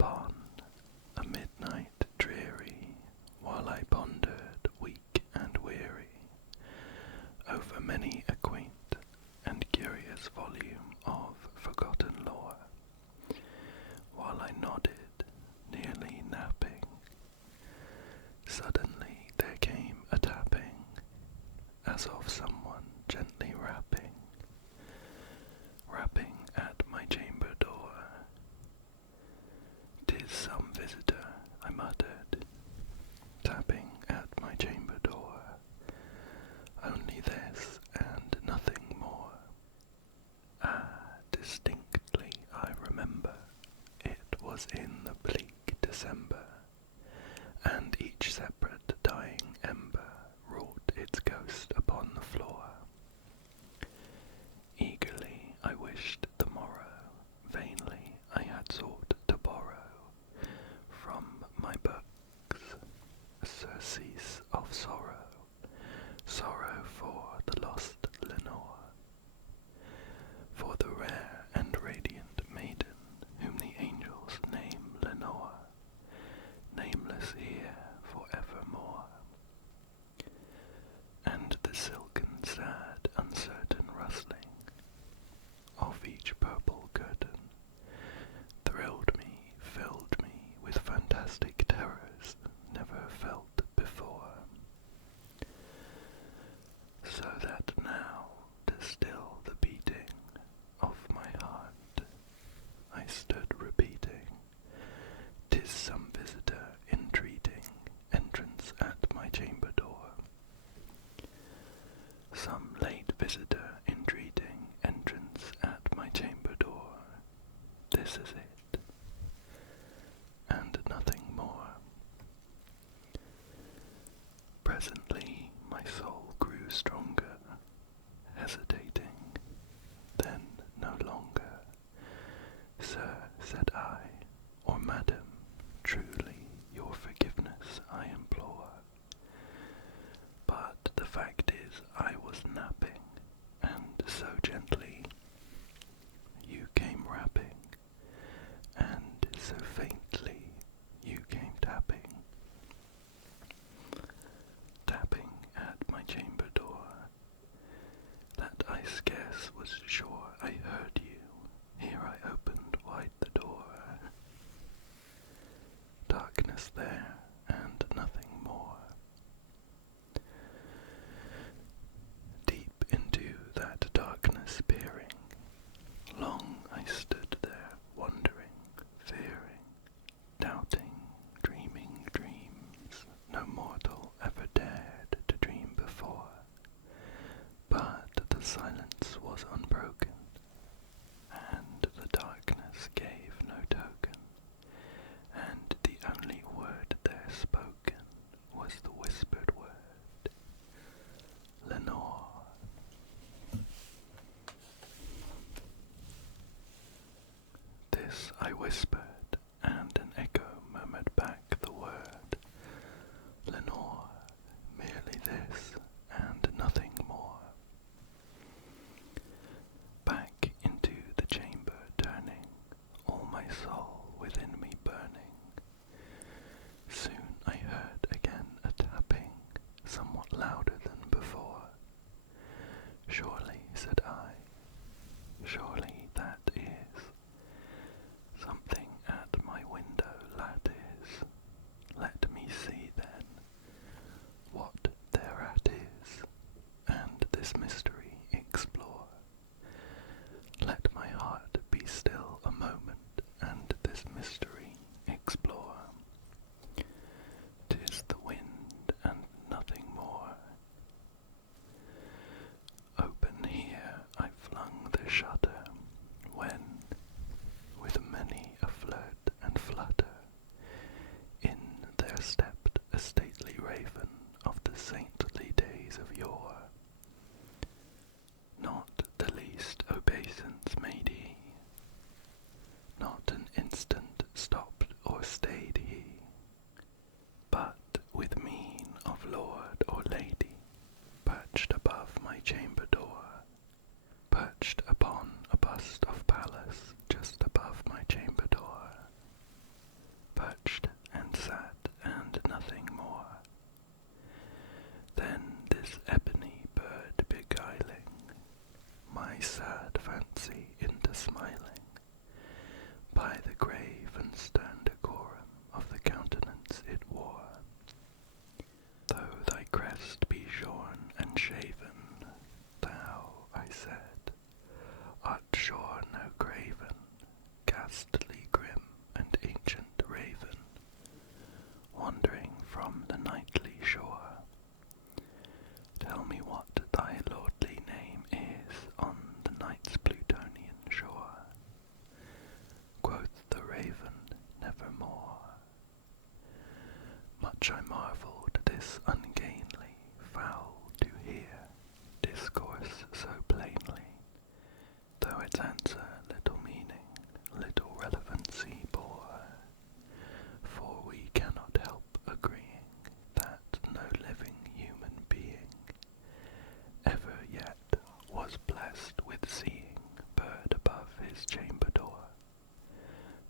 upon a midnight dreary, while I pondered, weak and weary, over many a quaint and curious volume of forgotten lore, while I nodded, nearly napping, suddenly there came a tapping, as of someone gently rapping at my chamber door. "'Tis some visitor," I muttered, tapping at my chamber door. "Only this, and nothing more." Distinctly I remember, it was in the bleak December, and each separate dying ember wrought its ghost upon the floor. Eagerly I wished the morrow, vainly I had sought to borrow from my books a surcease of sorrow, sorrow for the lost Lenore, for the rare and radiant maiden whom the angels name Lenore, nameless here for evermore. And the silken, sad, uncertain rustling of each purple curtain thrilled me, filled me with fantastic terrors never felt before, so that now, to still the beating of my heart, I stood repeating, "'Tis some visitor entreating entrance at my chamber door." Some late visitor entreating entrance at my chamber door. This is it, and nothing more. Presently my soul grew stronger, hesitating, then no longer. "Sir," said I, "or madam, truly your forgiveness I implore. But the fact is I was napping, and so gently you came rapping, and so faintly you came tapping at my chamber door, that I scarce was sure I heard you. Here I opened wide the door. Darkness there, and nothing more. Deep into that darkness peering, long I stood there, wondering, fearing, doubting, dreaming dreams no mortal ever dared to dream before. But the silence was unbroken, and the darkness gave no token, and the only word there spoken was the whispered word, "Lenore." This I whispered, and an echo murmured back the word, "Lenore, merely this, and nothing more." Back into the chamber turning, all my soul within me burning, soon I heard again a tapping, somewhat louder than before. "Surely," said I, "surely that is something at my window lattice. Let me see then what thereat is, and this mystery explore. Let my heart be still a moment, and this mystery explore. 'Tis the wind, and nothing more." Open here I flung the shutter, when, with many a flirt and flutter, in there stepped a stately raven of the saintly days of yore. Not the least obeisance made he, not an instant stopped or stayed he, but with mien of lord or lady, perched above my chamber door, perched upon a bust of Pallas just above my chamber door, into smiling, by the grave and stern decorum of the countenance it wore. Though thy crest be shorn and shaven, thou, I said, art sure no craven, ghastly grim and ancient raven, wandering from the nightly shore. Tell me what thy lordly name is on the night's Plutonian shore. Quoth the raven, nevermore. Much I marvelled this ungainly fowl to hear discourse so plainly, though its answer little meaning, little relevancy bore. For we cannot help agreeing that no living human being ever yet was blessed with seeing bird above his chamber door,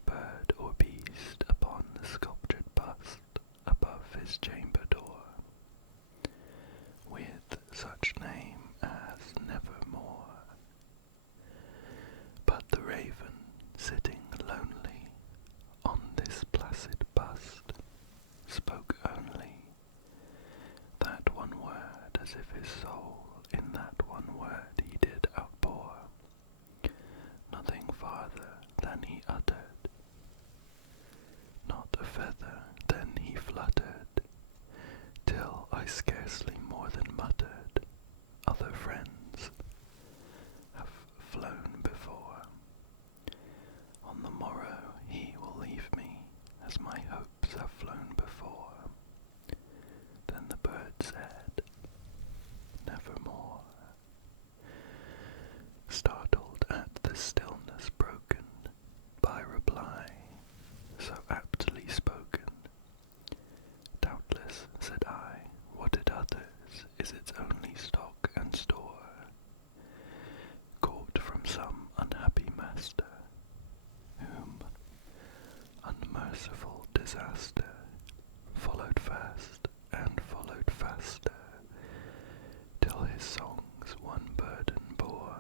bird or beast upon the sculptured bust above his chamber door, with such name as nevermore. But the raven, sitting lonely on this placid bust, spoke only that one word, as if his soul in that one word he did outpour, nothing farther than he uttered, not a feather than he fluttered, till I scarcely more than muttered, other friends have flown before. On the morrow he will leave me, as my hopes have flown before. Then the bird said, nevermore. Startled at the stillness broken by reply so aptly spoken, doubtless, said I, what it utters is its only stock and store, caught from some unhappy master, whom unmerciful disaster followed fast and followed faster, till his songs one burden bore,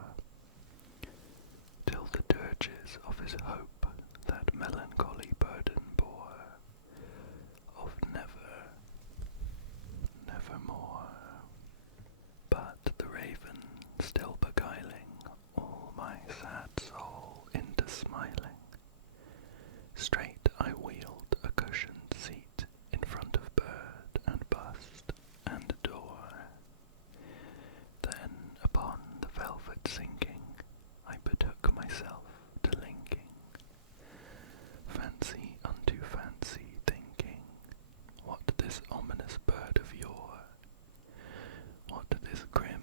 till the dirges of his hope that melancholy burden bore, of never, nevermore. But the raven, still beguiling all my sad soul into smiling, straight I wheeled a cushioned seat in front of bird and bust and door. Then upon the velvet sinking, I betook myself to linking, fancy unto fancy thinking, what this ominous bird of yore, what this grim,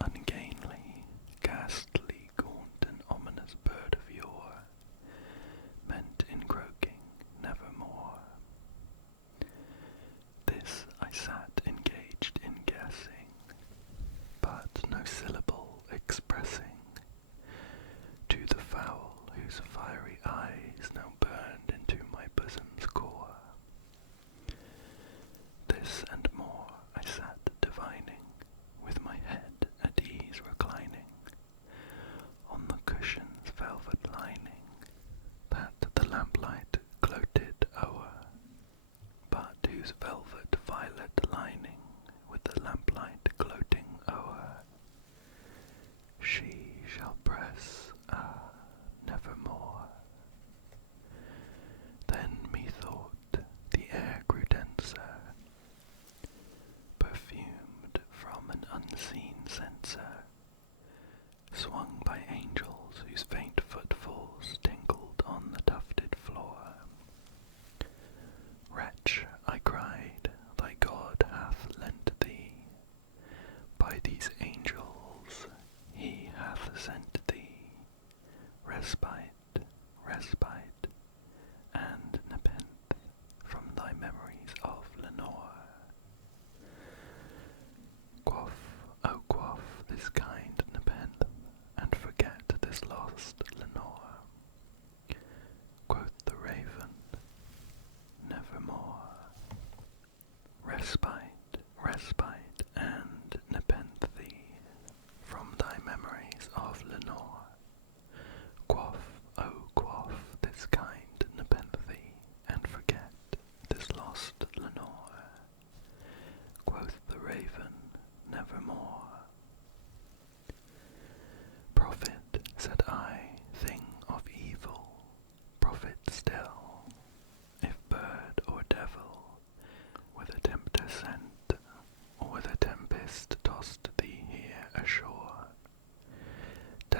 ungainly, ghastly, gaunt and ominous bird of yore meant in croaking nevermore. This I sat engaged in guessing, but no syllable expressing to the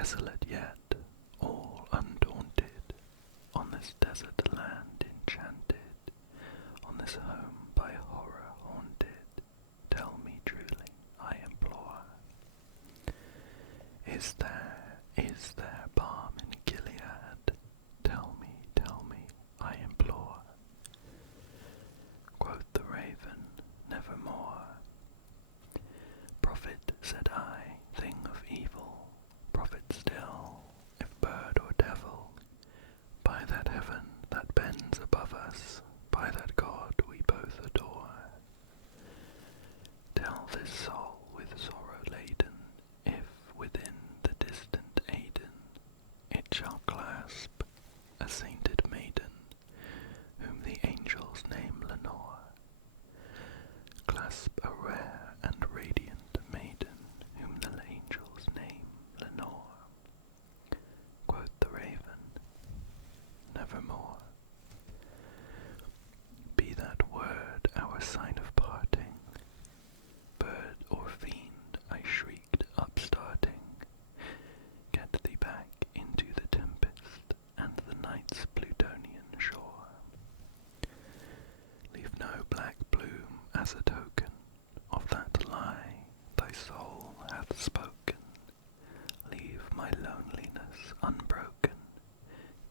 desolate yet, all undaunted, on this desert land enchanted, on this home by horror haunted, tell me truly, I implore, is there balm in Gilead? Tell me, I implore. Quoth the raven, nevermore. Prophet, said I, thing of evil, prophet still, if bird or devil, by that heaven that bends above us, by that God we both adore. Tell this soul with sorrow laden, if within the distant Aidenn it shall clasp a sainted maiden, whom the angels name Lenore. Clasp a rare and radiant maiden, whom the angels name Lenore. Quoth the raven, nevermore. Be that word our sign of parting, bird or fiend, I shrieked upstarting, get thee back into the tempest and the night's Plutonian shore. Leave no black bloom as a token of that lie thy soul hath spoken. Leave my loneliness unbroken,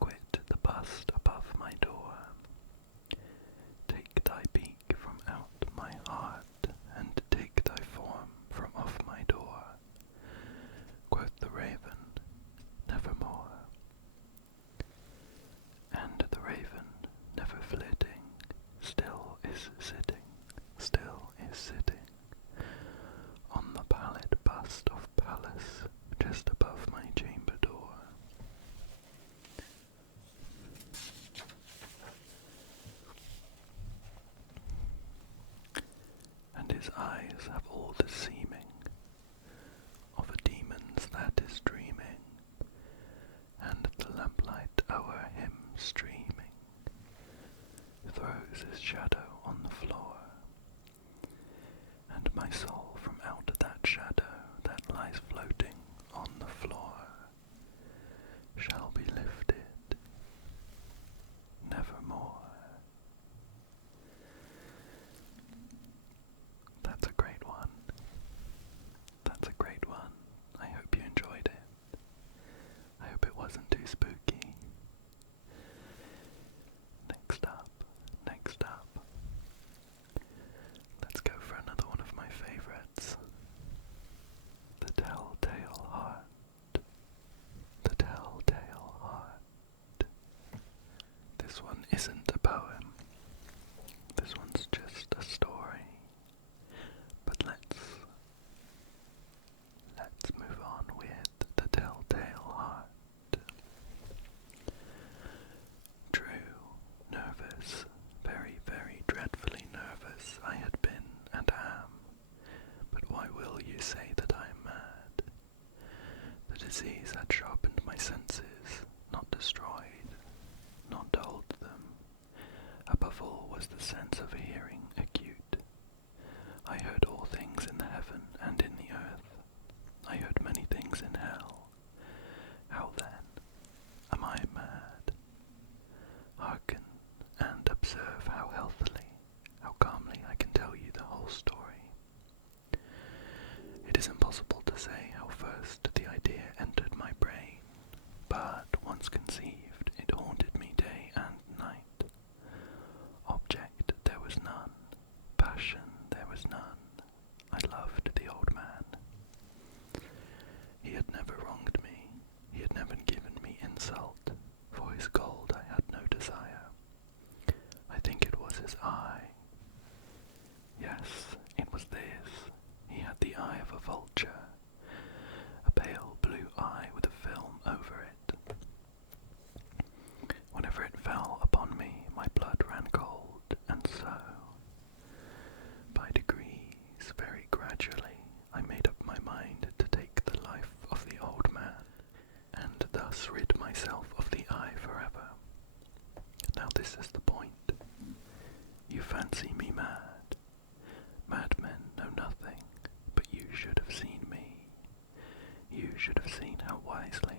quit the bust above my door. Take thy beak from out my heart, and take thy form from off my door. Quoth the raven, nevermore. And the raven, never flitting, still is sitting, on the pallid bust of Pallas, just above my chamber door. And his eyes have all the seeming of a demon's that is dreaming, and the lamplight o'er him streaming throws his shadow on the floor, and my soul from out that shadow that lies floating on the floor shall be lifted nevermore. That's a great one. That's a great one. I hope you enjoyed it. I hope it wasn't too spooky. Next up, let's go for another one of my favorites. The Telltale Heart. The Telltale Heart. This one isn't a poem. This one's just a story. But let's move on with The Telltale Heart. True, nervous, very, very dreadfully nervous I had been and am, but why will you say that I am mad? The disease had sharpened my senses, not destroyed, not dulled them. Above all was the sense of hearing acute. I heard all things in the heaven and in the earth. I heard many things in hell. How then? Am I mad? Hearken and observe how healthily, how calmly I can tell you the whole story. It is impossible to say how first the idea entered my brain, but once conceived, it haunted me day and night. Object there was none, passion there was none. I loved the old man. He had never wronged me, he had never given me insult. For his gold I had no desire. I think it was his eye. Yes, it was this. He had the eye of a vulture, a pale blue eye with a film over it. Whenever it fell upon me, my blood ran cold, and so, by degrees, very gradually, I made up my mind to take the life of the old man, and thus rid myself of the eye forever. Now this is the point. You fancy me mad. Madmen know nothing, but you should have seen me. You should have seen how wisely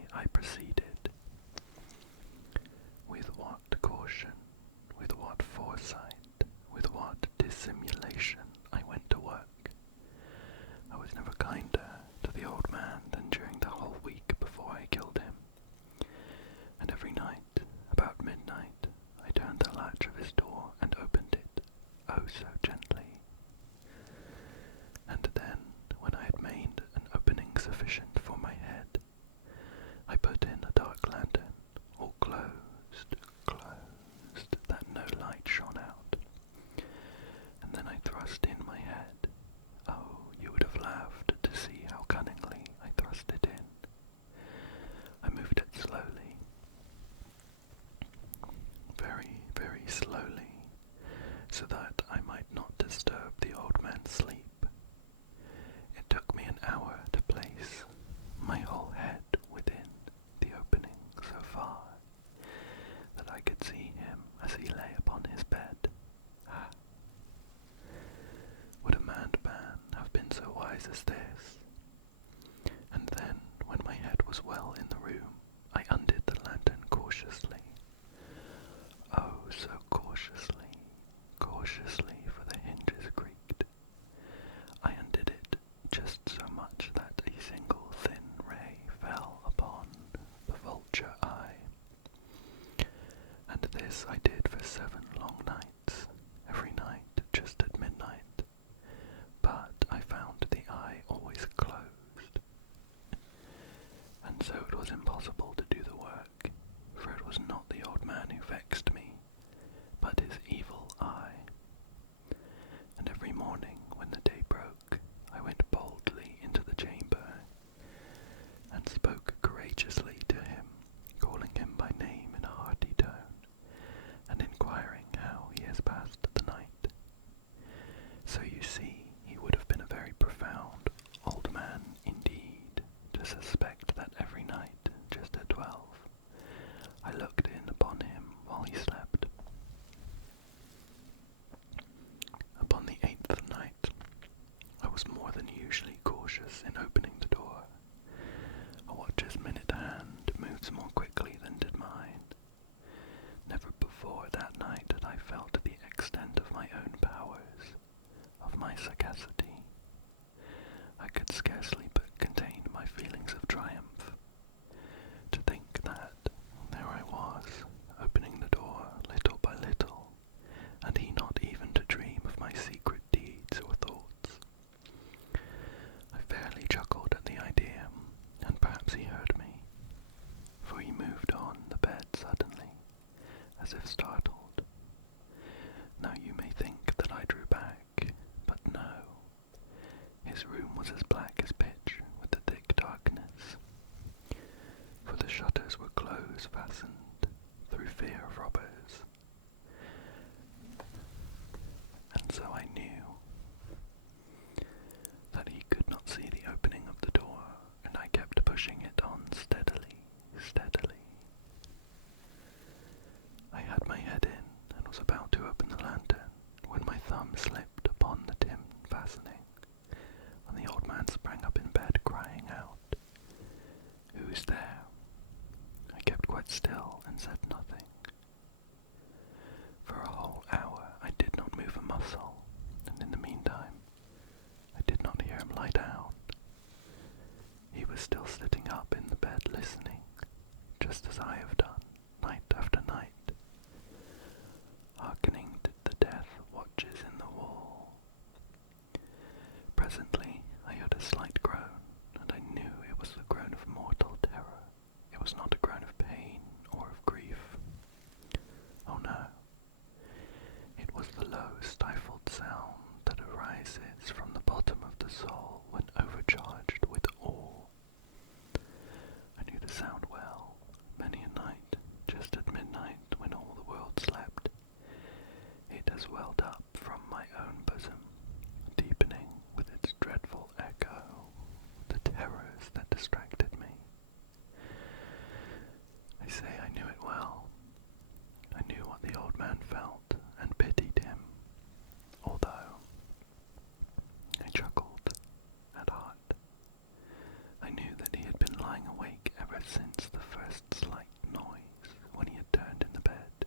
was well in the room, I undid the lantern cautiously. Oh, so cautiously, cautiously, for the hinges creaked. I undid it just so much that a single thin ray fell upon the vulture eye. And this I did for 7 long nights, every night just at midnight. But I found the eye always closed, and so it was impossible to do the work, for it was not the old man who vexed me, but his evil eye. And every morning when the day broke, I went boldly into the chamber, and spoke courageously to him, calling him by name in a hearty tone, and inquiring how he has passed the night. So you see, he would have been a very profound old man indeed, to suspect that every night, just at 12, I looked in upon him while he slept. Upon the 8th night, I was more than usually cautious in opening the door. A watch's minute hand moves more quickly than did mine. Never before that night had I felt the extent of my own powers, of my sagacity. I could scarcely but contain my feelings of triumph. To think that there I was, opening the door little by little, and he not even to dream of my secret deeds or thoughts. I fairly chuckled at the idea, and perhaps he heard me, for he moved on the bed suddenly, as if startled. Now you may think that I drew back, but no. His room was as black as pitch with the thick darkness, for the shutters were close fastened through fear of robbers. And so I knew that he could not see the opening of the door, and I kept pushing it on steadily, steadily. I had my head in and was about to open the lantern when my thumb slipped upon the tin fastening, and the old man sprang up in bed crying out, "Who's there?" I kept quite still and said nothing. For a whole hour I did not move a muscle, and in the meantime I did not hear him lie down. He was still sitting up in the bed listening, just as I have done, night after night, hearkening to the death watches in the wall. Presently I heard a slight groan, and I knew it was the groan of mortal terror. It was not a groan of pain or of grief. Oh no. It was the low, stifled sound that arises from the bottom of the soul when overcharged with awe. I knew the sound well. Many a night, just at midnight, when all the world slept, it has welled up from my own bosom, deepening with its dreadful echo the terrors that distracted me. I say I knew it well. I knew what the old man felt, and pitied him, although I chuckled at heart. I knew that he had been lying awake ever since the first slight noise when he had turned in the bed.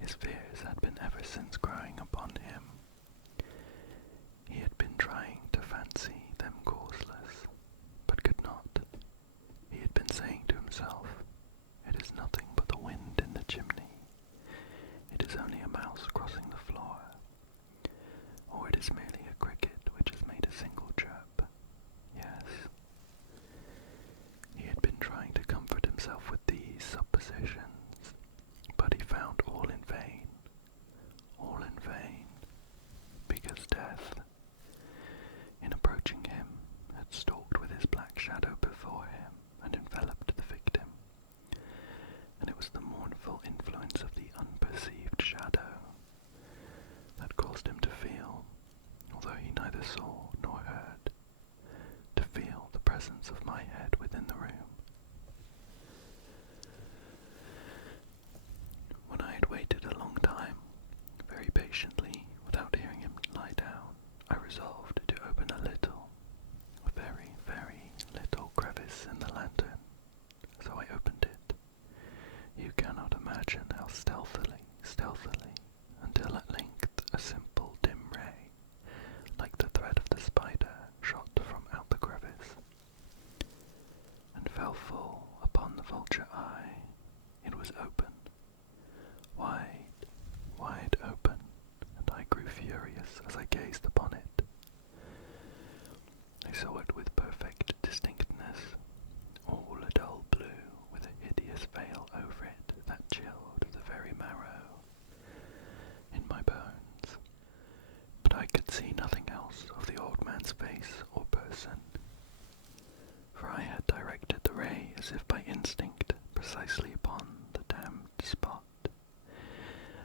His fears had been ever since growing upon him. He had been trying to fancy them causeless, but could not. He had been saying to himself, "It is nothing but the wind in the chimney. It is only a mouse crossing the floor. Or it is merely a cricket which has made a single chirp." Yes. He had been trying to comfort himself with these suppositions, but he found all in vain, because death, in approaching him, had stalked with his black shadow before him and enveloped the victim, and it was the mournful influence of the unperceived shadow that caused him to feel, although he neither saw nor heard, to feel the presence of my head within the room. When I had waited a long time, very patiently, without hearing him lie down, I resolved to open a little, a very, very little crevice in the lantern, fell full upon the vulture eye. It was open, wide, wide open, and I grew furious as I gazed upon it. I saw it with perfect distinctness, all a dull blue, with a hideous veil over it that chilled the very marrow in my bones. But I could see nothing else of the old man's face or person, for I had directed the ray as if by instinct precisely upon the damned spot.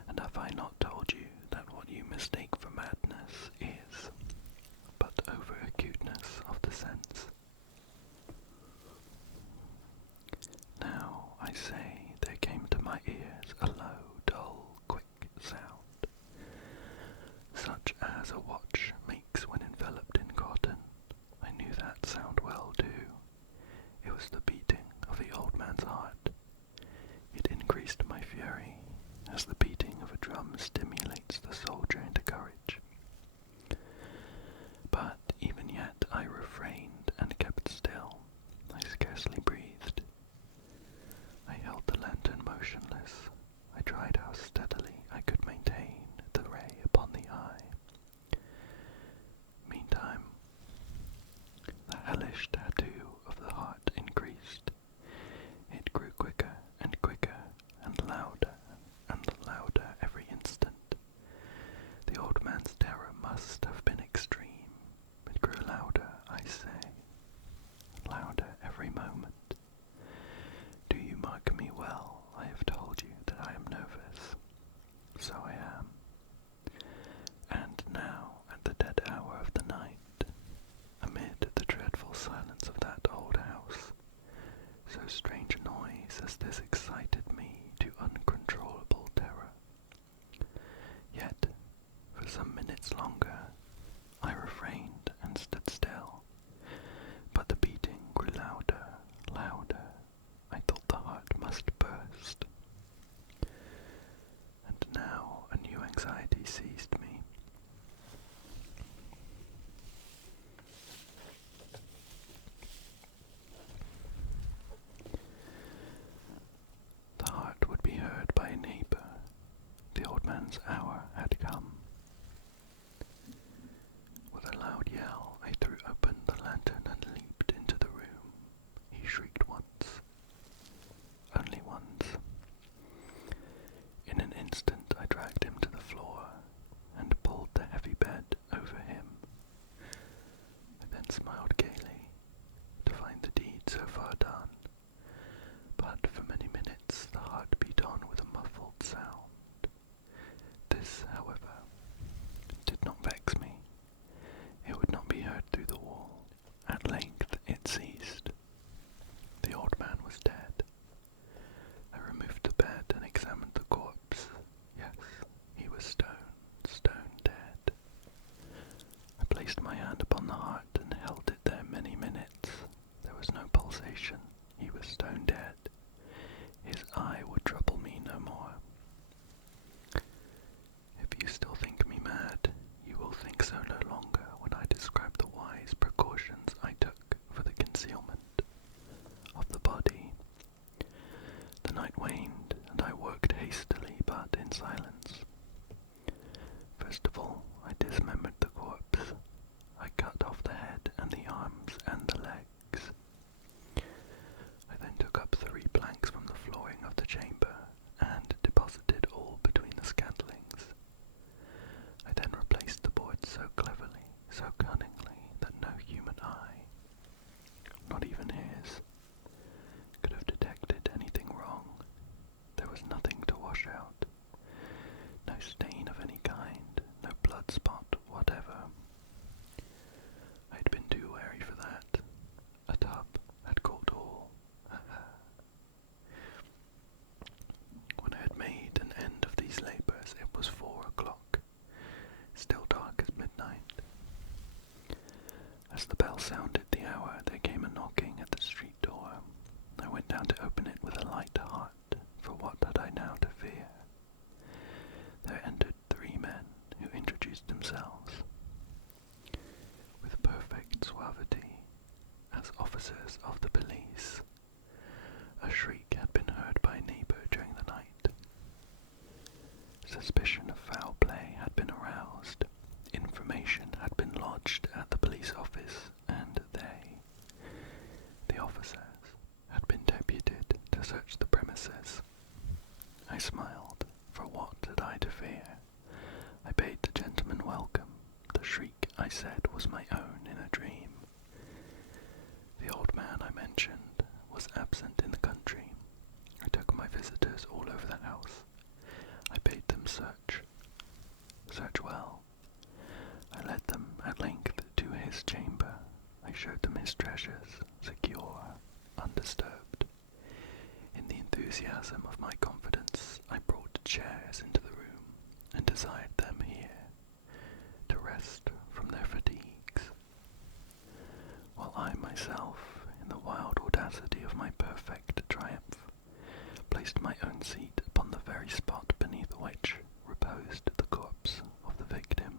And have I not told you that what you mistake for madness is but over-acuteness of the sense? Now, I say, there came to my ears a low, dull, quick sound, such as a watch makes when enveloped in cotton. I knew that sound well, too. It was the beating of the old man's heart. It increased my fury, as the beating of a drum stimulates the soldier into courage. But even yet I refrained and kept still. I scarcely breathed. I held the lantern motionless. I tried how steadily I could maintain the ray upon the eye. Meantime, the hellish tattoo of the heart increased. It grew quicker and quicker and louder every instant. The old man's terror must have been extreme. It grew louder, I say, louder every moment. Do you mark me well? I have told you that I am nervous. So I am. And now, at the dead hour of the night, amid the dreadful silence of that old house, so strange a noise as this excited me to uncontrollable terror. Yet, for some minutes longer, I refrained and stood still, but the beating grew louder, louder. I thought the heart must burst. And now a new anxiety seized me. The heart would be heard by a neighbor. The old man's hour had come. With a loud yell, I threw open the lantern and leaped into the room. He shrieked once. Only once. In an instant I dragged him to the floor and pulled the heavy bed over him. I then smiled gaily to find the deed so far done, but for many minutes the heart beat on with a muffled sound. This, however, did not vex me. It would not be heard through the wall. At length it ceased. The old man was dead. I removed the bed and examined the corpse. Yes, he was stone dead. I placed my hand upon the heart and held it there many minutes. There was no pulsation. He was stone dead. His eye would trouble me no more. If you still think me mad, you will think so no longer when I describe the wise precautions I took for the concealment of the body. The night waned, and I worked hastily but in silence. First of all, I dismembered the corpse. I cut off the head and the arms and the legs. I then took up 3 planks from the flooring of the chamber and deposited all between the scantlings. I then replaced the boards so cleverly, so cunningly, that no human eye, not even his, could have detected anything wrong. There was nothing to wash out, no stain of any kind, no blood spot whatever. Suspicion of foul play had been aroused. Information had been lodged at the police office, and they, the officers, had been deputed to search the premises. I smiled, for what had I to fear? I bade the gentleman welcome. The shriek, I said, was my own in a dream. The old man I mentioned was absent in the country. I took my visitors all over the house. I bade them search well. I led them at length to his chamber. I showed them his treasures, secure, undisturbed. In the enthusiasm of my confidence, I brought chairs into the room and desired them here to rest from their fatigues, while I myself, in the wild audacity of my perfect triumph, placed my own seat upon the very spot beneath which reposed the corpse of the victim.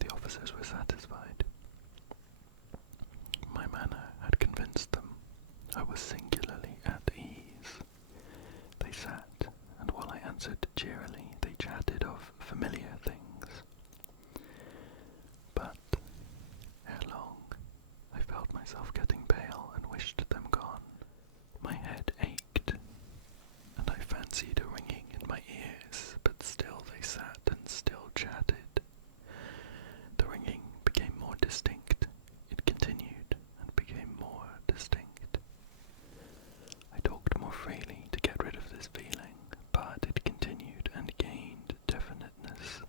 The officers were satisfied. My manner had convinced them. I was singularly at ease. They sat, and while I answered cheerily, they chatted of familiar things. But, ere long, I felt myself getting pale and wished them gone. My head ached, and I fancied a ringing in my ears, but still they sat and still chatted. The ringing became more distinct. It continued and became more distinct. I talked more freely to get rid of this feeling, but it continued and gained definiteness,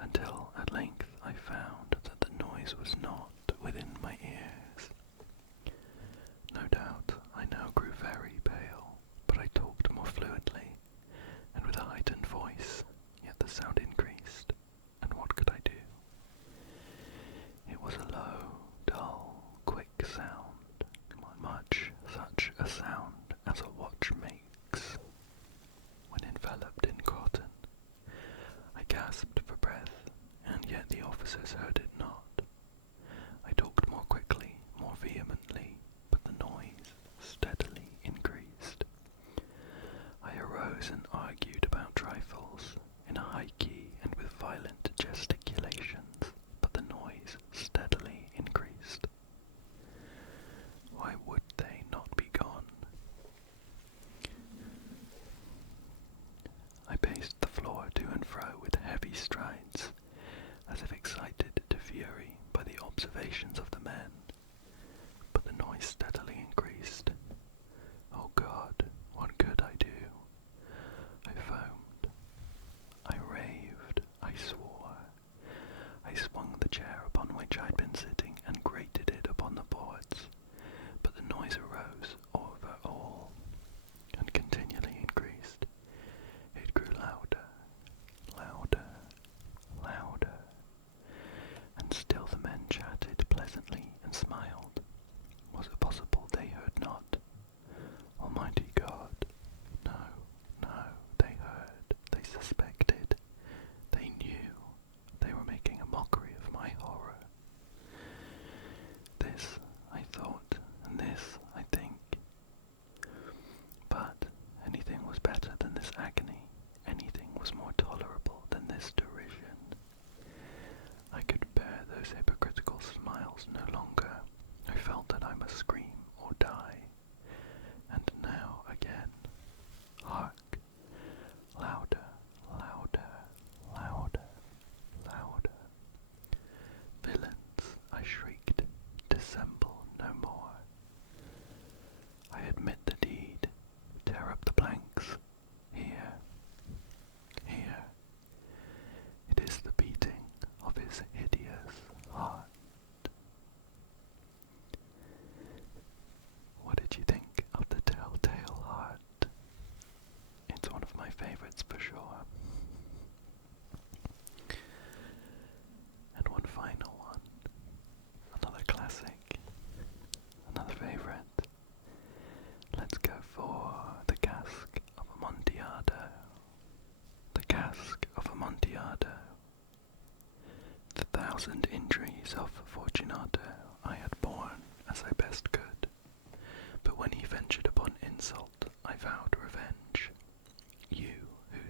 until at length I found that the noise was not within my ears. No doubt I now grew very pale, but I talked more fluently, and with a heightened voice, yet the sound increased, and what could I do? It was a low, dull, quick sound, much such a sound as a watch makes when enveloped in cotton. I gasped for breath, and yet the officers heard it not. I talked more quickly, more vehemently, but the noise steadily increased. I arose and argued about trifles, in a high key and with violent gesticulations, but the noise steadily increased. Why would they not be gone? I paced the floor to and fro with heavy strides, as if excited to fury by the observations of the men, but the noise steadily increased. Oh God, what could I do? I foamed, I raved, I swore. I swung the chair upon which I had been sitting and grated it upon the boards, but the noise arose over all, and continually increased. It grew louder, louder, louder, and still the men chatted pleasantly and smiled. Was it possible they heard not? Almighty God! No, no, they heard, they suspected, they knew, they were making a mockery of my horror. This I thought, and this I think. But anything was better than this agony, anything was more tolerable than this derision. I could bear those hypocritical smiles no longer. I felt that I must scream or die. And now again, hark! Louder, louder, louder, louder. Villains, I shrieked, dissemble no more. I admit the deed, tear up the planks. Here, here. It is the beating of his hideous heart. What did you think of the Telltale Heart? It's one of my favorites for sure. And one final one, another classic, another favorite. Let's go for the Cask of Amontillado. The Cask of Amontillado. The 1,000 injuries of Fortunato I had borne as I best could, but when he ventured upon insult, I vowed revenge. You,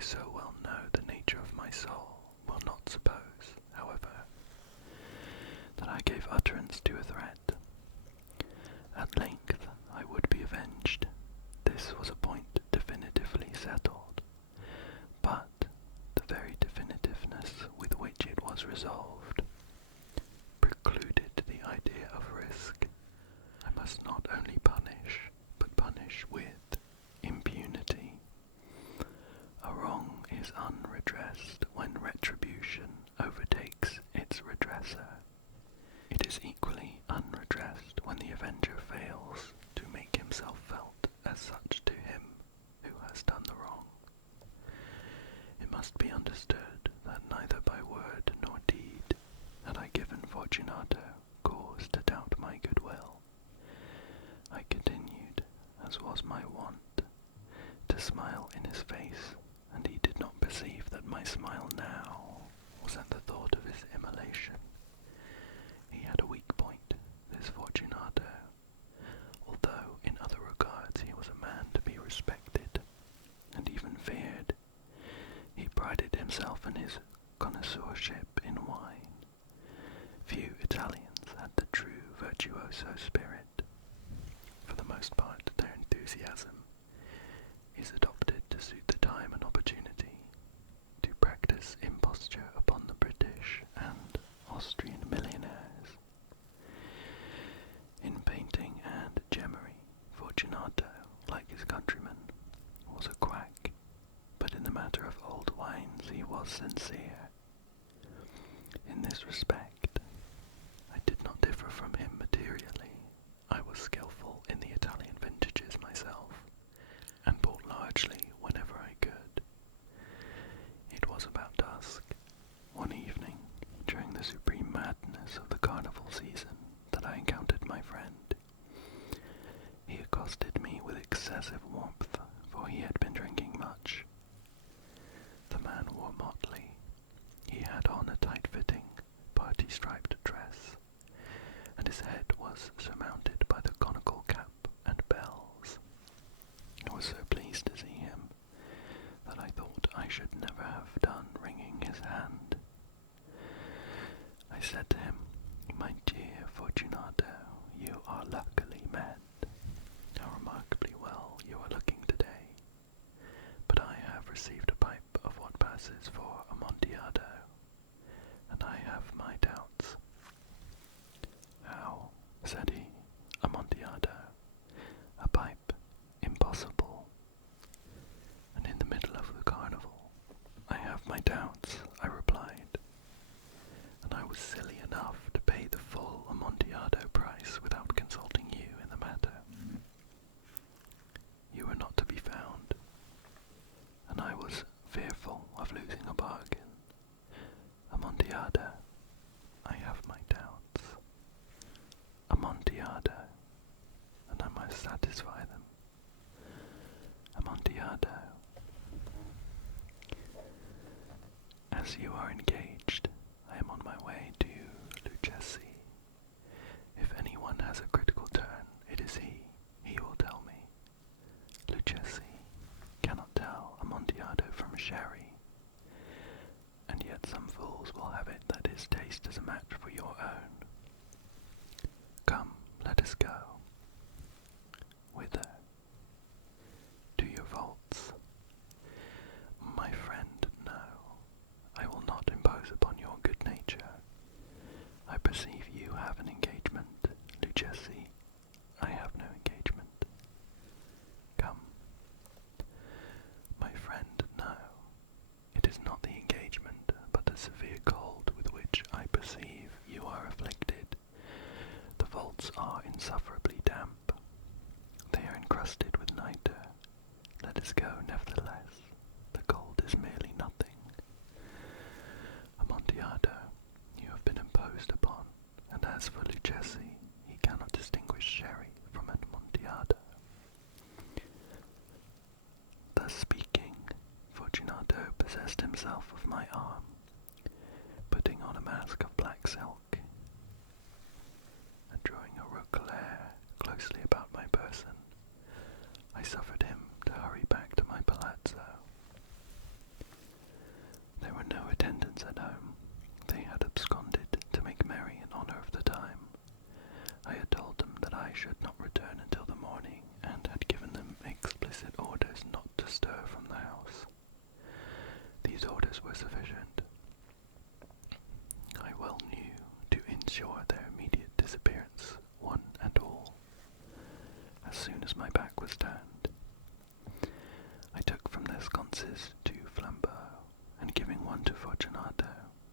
so well know the nature of my soul, will not suppose, however, that I gave utterance to a threat. At length I would be avenged. This was a point definitively settled, but the very definitiveness with which it was resolved precluded the idea of risk. I must not only punish, but punish with impunity. A wrong is unredressed when retribution overtakes its redresser. It is equally unredressed when the avenger fails to make himself felt as such to him who has done the wrong. It must be understood that neither by word nor deed had I given Fortunato cause to doubt my goodwill. I continued, as was my wont, to smile in his face, and he did not perceive that my smile now was at the thought of his immolation. He had a weak point, this Fortunato, although in other regards he was a man to be respected, and even feared. He prided himself in his connoisseurship in wine. Few Italians had the true virtuoso spirit. For the most part, their enthusiasm is adopted to suit the time and opportunity, to practice imposture upon the British and Austrian millionaires. In painting and gemmery, Fortunato, like his countrymen, was a quack, but in the matter of old wines he was sincere. In this respect, I did not differ from him materially. I was skilful in the Italian vintages myself, and bought largely whenever I could. It was about dusk, one evening, during the supreme madness of the carnival season, that I encountered my friend. He accosted me with excessive warmth, for he had been drinking much. The man wore motley. He had on a tight-fitting, party-striped dress, and his head was surmounted by the conical cap and bells. I was so pleased to see him that I thought I should never have done wringing his hand. I said to him, "My dear Fortunato, you are luckily met. How remarkably well you are looking today. But I have received a pipe of what passes for Amontillado, and I have my doubts." "How?" said he. "Amontillado? A pipe? Impossible." "And in the middle of the carnival?" "I have my doubts," I replied, "and I was silly enough to pay the full Amontillado price without consulting you in the matter. You were not to be found, and I was fearful of losing a bargain. Amontillado, I have my doubts. Amontillado, and I must satisfy them. Amontillado. As you are engaged, I am on my way to Lucchesi. If anyone has a critical turn, it is he. He will tell me. Lucchesi cannot tell Amontillado from sherry, and yet some fools will have it that his taste is a match for your own. Come, let us go." "Whither?" "To your vaults." "My friend, no. I will not impose upon your good nature. I perceive you have an engagement, Lucchesi. I have no engagement. Come." "My friend, no. It is not the engagement, but the severe cold with which I perceive you are afflicted. The vaults are insufferably damp. They are encrusted with nitre. Let us go, nevertheless. The cold is merely nothing. Amontillado, you have been imposed upon, and as for Lucchesi, he cannot distinguish sherry from an Amontillado." Thus speaking, Fortunato possessed himself of my arm, putting on a mask of black silk, and drawing a roquelaire closely about my person, I suffered him to hurry back to my palazzo. these orders were sufficient. I well knew to ensure their immediate disappearance, one and all, as soon as my back was turned. I took from their sconces 2 flambeaux, and giving one to Fortunato,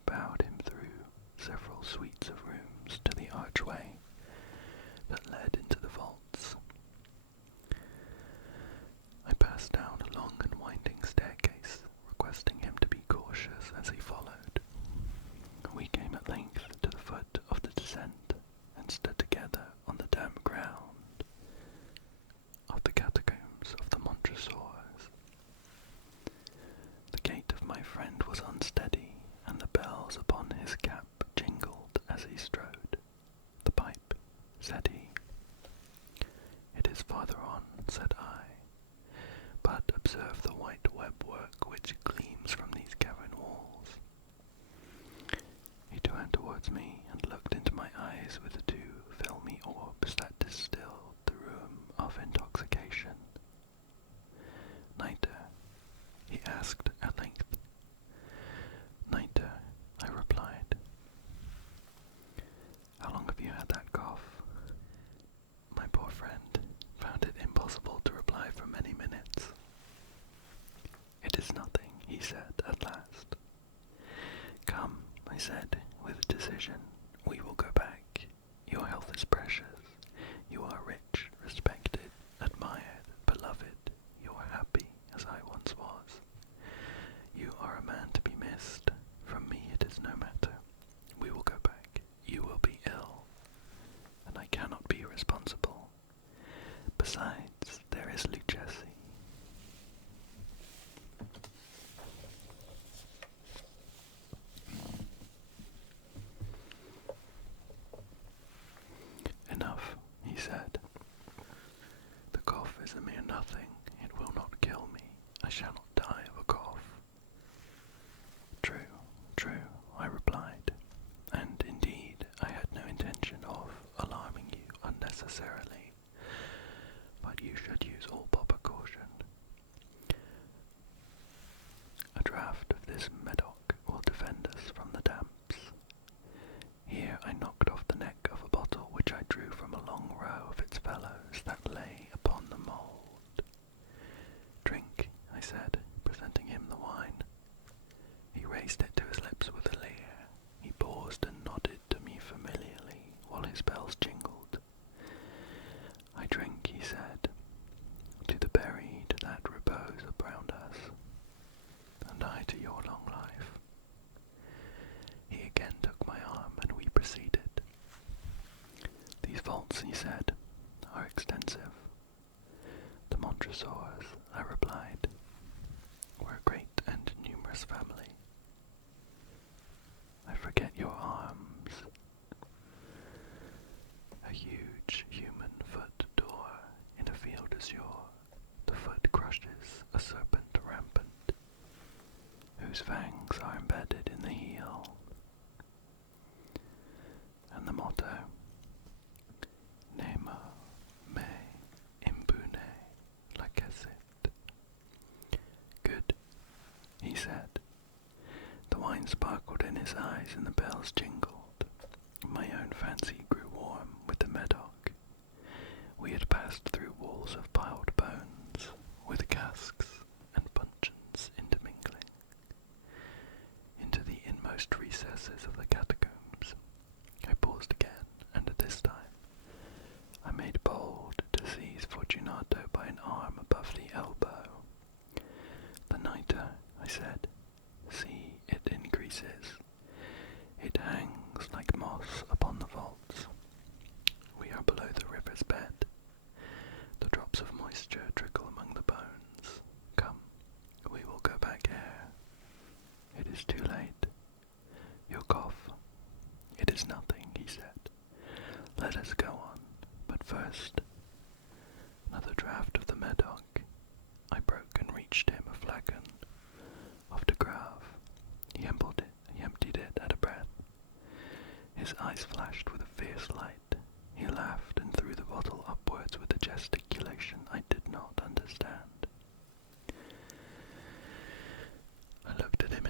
bowed him through several suites of rooms to the archway that led into the vaults. I passed down a long and winding staircase, requesting him to be cautious as he followed. We came at length to the foot of the descent, and stood together on the damp ground of the catacombs of the Montresors. The gait of my friend was unsteady, and the bells upon his cap jingled as he strode. "The pipe," said he. "It is farther on," said I. "But observe the white web-work which gleams from these cavern walls." He turned towards me and looked into my eyes with the 2 filmy orbs that distilled the rheum of intoxication. "Niter?" he asked at length. "Niter," I replied. "How long have you had that cough?" My poor friend found it impossible to reply for many minutes. "It is nothing," he said at last. "Come," I said with decision, "we will go back. Your health is precious. You are rich, respected, admired, beloved. You are happy, as I once was. You are a man to be missed. From me it is no matter. We will go back. You will be ill, and I cannot be responsible. Besides, there is Lucchesi." "Enough," he said. "The cough is a mere nothing. It will not kill me. I shall not die of a cough." "True, true," I replied, and indeed I had no intention of alarming you unnecessarily, but you should use all proper caution. A draught of this Medoc will defend us from the damps." Here I knocked off the neck of a bottle which I drew from a long row of its fellows that lay upon the mould. "Drink," I said, presenting him the wine. He raised it to his lips with a leer. He paused and nodded to me familiarly while his bells jingled. "I drink," he said, "to the buried that repose around us, and I to your long life." He again took my arm and we proceeded. "These vaults," he said, "are extensive." "The Montresors," I replied, "were a great and numerous family." "I forget your arms." A huge human foot door in a field azure, the foot crushes a serpent rampant, whose fangs are embedded in the heel. And the motto, "Nemo me impune lacessit." "Good," he said. The wine sparkled in his eyes and the bells jingled. My own fancy grew warm with the Medoc. We had passed through walls of piled bones, with casks and puncheons intermingling, into the inmost recesses of the catacombs. I paused again, and this time I made bold to seize Fortunato by an arm above the elbow. "The Niter," I said. "See, it increases. It hangs like moss upon the vaults. We are below the river's bed. The drops of moisture trickle among the bones. Come, we will go back ere it is too late. Your cough, it is nothing," he said. "Let us go on, but first, another draught of the Medoc." I broke and reached him a flagon of de Grave. He emptied it at a breath. His eyes flashed with a fierce light. He laughed and threw the bottle upwards with a gesticulation I did not understand. I looked at him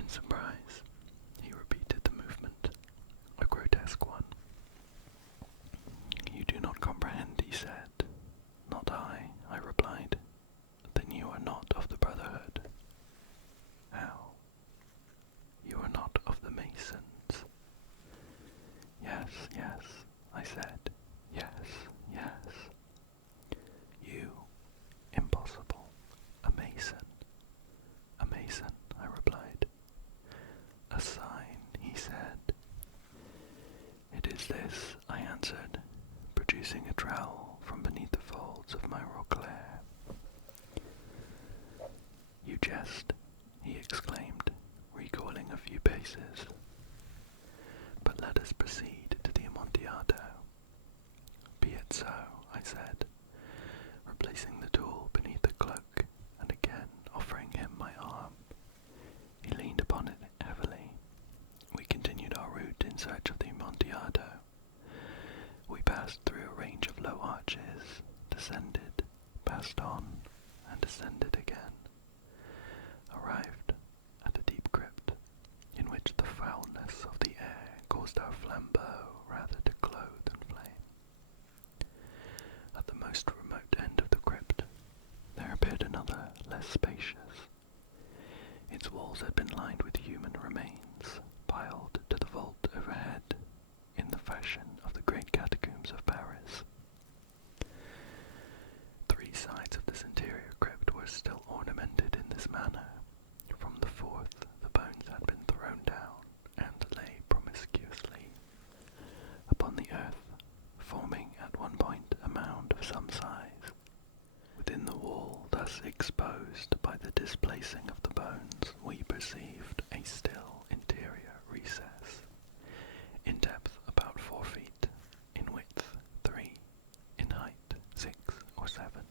guessed," he exclaimed, recoiling a few paces. "But let us proceed to the Amontillado." "Be it so," I said, replacing the tool beneath the cloak and again offering him my arm. He leaned upon it heavily. We continued our route in search of the Amontillado. We passed through a range of low arches, descended, passed on, and descended again. Arrived at a deep crypt, in which the foulness of the air caused our flambeau rather to glow than flame. At the most remote end of the crypt, there appeared another, less spacious. Its walls had been lined with human remains, piled to the vault overhead, in the fashion of the great catacombs of Paris. 3 sides of this interior crypt were still ornamented in this manner. From the 4th, the bones had been thrown down and lay promiscuously upon the earth, forming at one point a mound of some size. Within the wall thus exposed by the displacing of the bones, we perceived a still interior recess, in depth about 4 feet, in width 3, in height 6 or 7.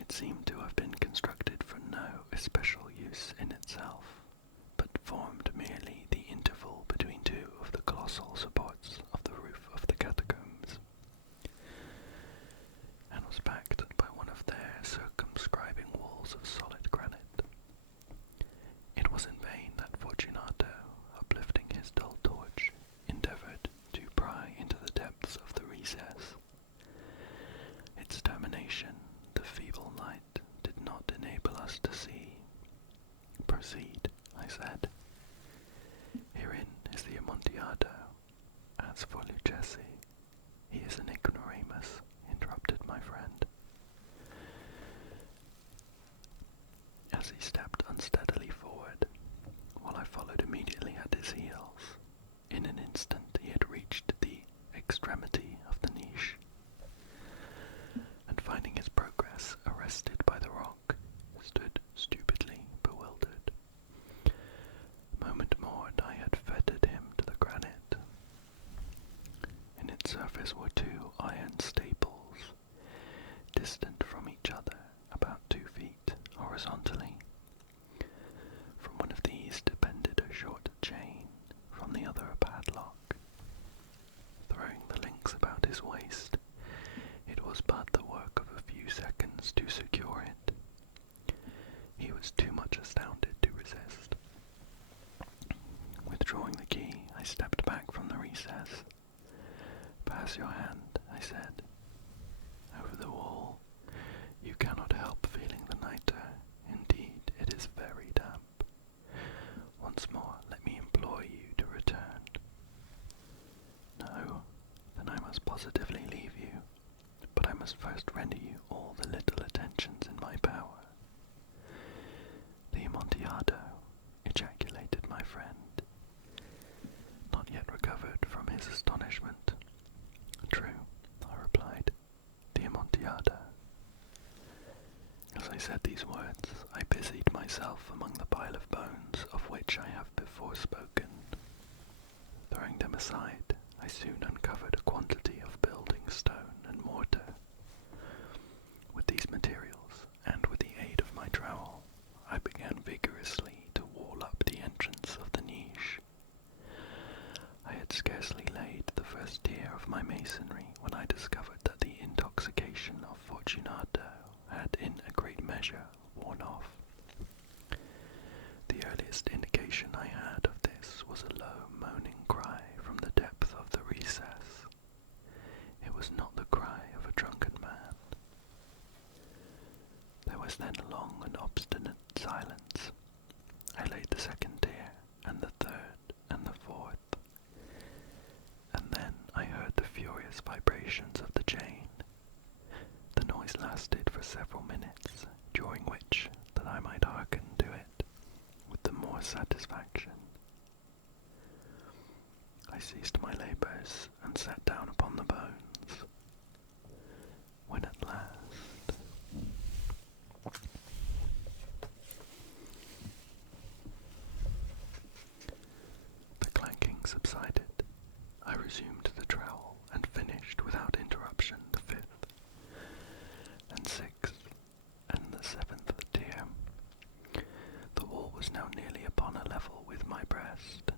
It seemed to have been constructed for no especial use in itself, but formed merely the interval between 2 of the colossal supports of the roof of the catacombs, and was backed by one of their circumscribing walls of solid granite. It was in vain that Fortunato, uplifting his dull torch, endeavoured to pry into the depths of the recess. Its termination, the feeble light, did not enable us to see. "Proceed," I said. "Herein is the Amontillado. As for Lucchesi, he is an ignoramus," interrupted my friend, as he stepped unsteadily forward, while I followed immediately at his heels. In an instant he had reached the extremity of the niche, and finding his progress arrested by the rock, stood stupidly bewildered. A moment more and I had fettered him to the granite. In its surface were 2 iron staples, distant from each other about 2 feet horizontally. From one of these depended a short chain, from the other a padlock. Throwing the links about his waist, it was but the work of a few seconds to secure it. He was too much astounded to resist. Withdrawing the key, I stepped back from the recess. "Pass your hand," I said, "over the wall. You cannot help feeling the nitre. Indeed, it is very damp. Once more, let me implore you to return." "No, then I must positively leave you, but I must first render you all the little attentions in my power." "The Amontillado," ejaculated my friend, not yet recovered from his astonishment. "True," I replied, "the Amontillado." As I said these words, I busied myself among the pile of bones of which I have before spoken. Throwing them aside, I soon uncovered a quantity of building stone and mortar. With these materials, and with the aid of my trowel, I began vigorously to wall up the entrance of the niche. I had scarcely laid the first tier of my masonry when I discovered that the intoxication of Fortunato had in a great measure worn off. The earliest indication I had of this was a low moaning cry from the depth of the recess. It was not the cry of a drunken man. There was then a long and obstinate silence. I laid the second tier, and the third, and the 4th, and then I heard the furious vibrations of the chain. The noise lasted for several minutes, during which that I might hearken to it with the more satisfaction. I ceased my labours and sat down upon the bones, when at last subsided, I resumed the trowel and finished without interruption the 5th and 6th and the 7th tier. The wall was now nearly upon a level with my breast.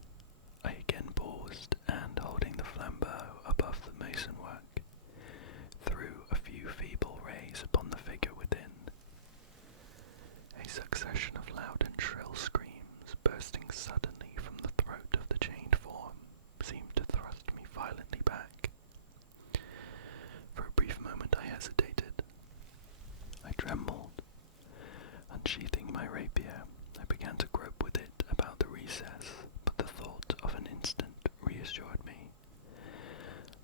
I again paused, and holding the flambeau above the masonwork, threw a few feeble rays upon the figure within. A succession of loud and shrill screams, bursting suddenly from the throat of the chained form, seemed to thrust me violently back. For a brief moment I hesitated. I trembled. Unsheathing my rapier, I began to grope with it about the recess, but the thought of an instant reassured me.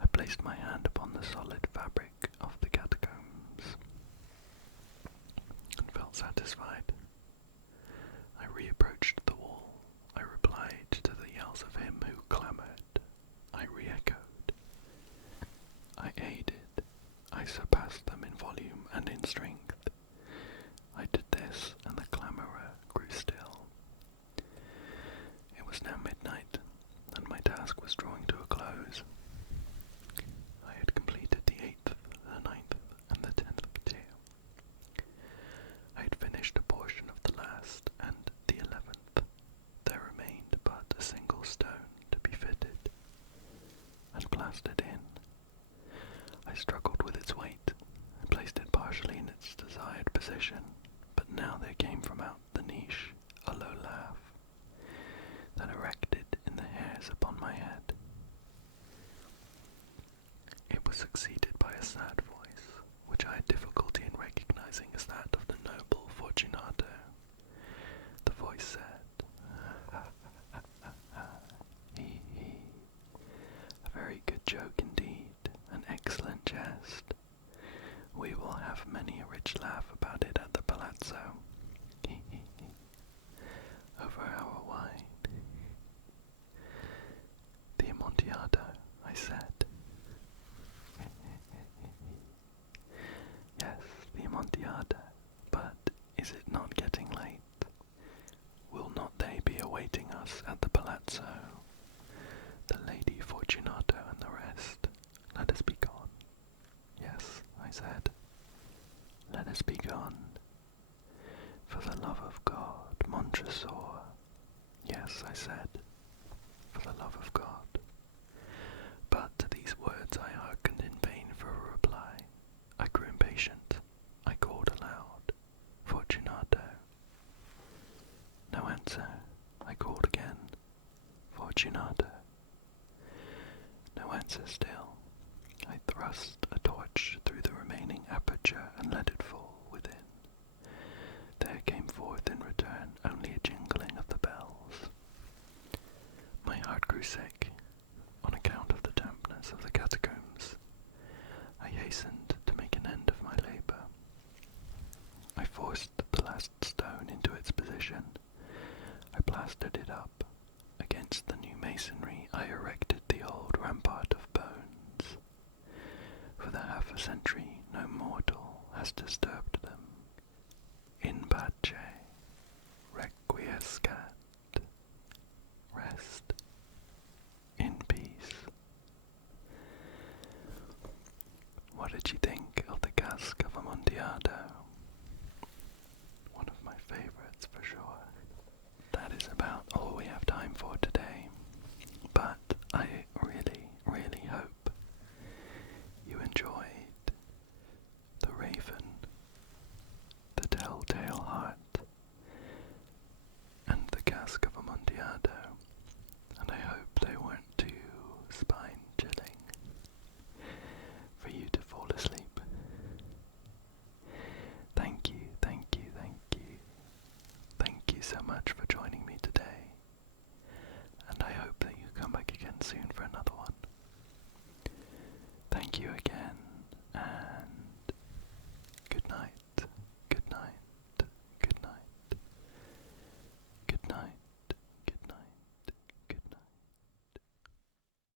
I placed my hand upon the solid fabric of the catacombs and felt satisfied. I reapproached the wall. I replied to the yells of him who clamoured. I re-echoed. I aided. I surpassed them in volume and in strength. I did this, and the clamourer grew still. It was now midnight, and my task was drawing to a close. I had completed the 8th, the 9th, and the 10th tier. I had finished a portion of the last and the 11th. There remained but a single stone to be fitted and plastered in. I struggled with its weight. I placed it partially in its desired position, but now there came from out the niche a low laugh that erected in the hairs upon my head. It was succeeded by a sad voice, which I had difficulty in recognizing as that of the noble Fortunato. The voice said, "Hee hee, a very good joke indeed, an excellent jest. We will have many a rich laugh about it at the palazzo. Hee hee hee. Over our wine." "The Amontillado," I said. "Yes, the Amontillado, but is it not getting late? Will not they be awaiting us at the palazzo? The Lady Fortunato and the rest. Let us be gone." "Yes," I said. "Let us be gone. For the love of God, Montresor." "Yes," I said. "For the love of God." But to these words I hearkened in vain for a reply. I grew impatient. I called aloud, "Fortunato." No answer. I called again, "Fortunato." No answer still. I thrust a torch through the remaining aperture and let it fall within. There came forth in return only a jingling of the bells. My heart grew sick on account of the dampness of the catacombs. I hastened to make an end of my labor. I forced the last stone into its position. I plastered it up. Against the new masonry I erected the old rampart of bones. For the half a century no mortal has disturbed them. In pace, requiescat. Rest in peace. What did you think of the Cask of Amontillado? One of my favorites for sure. That is about all we have time for today, but I really hope you enjoyed The Raven, The Telltale Heart, and The Cask of Amontillado, and I hope they weren't too spine-chilling for you to fall asleep. Thank you so much for joining me today, and I hope that you come back again soon for another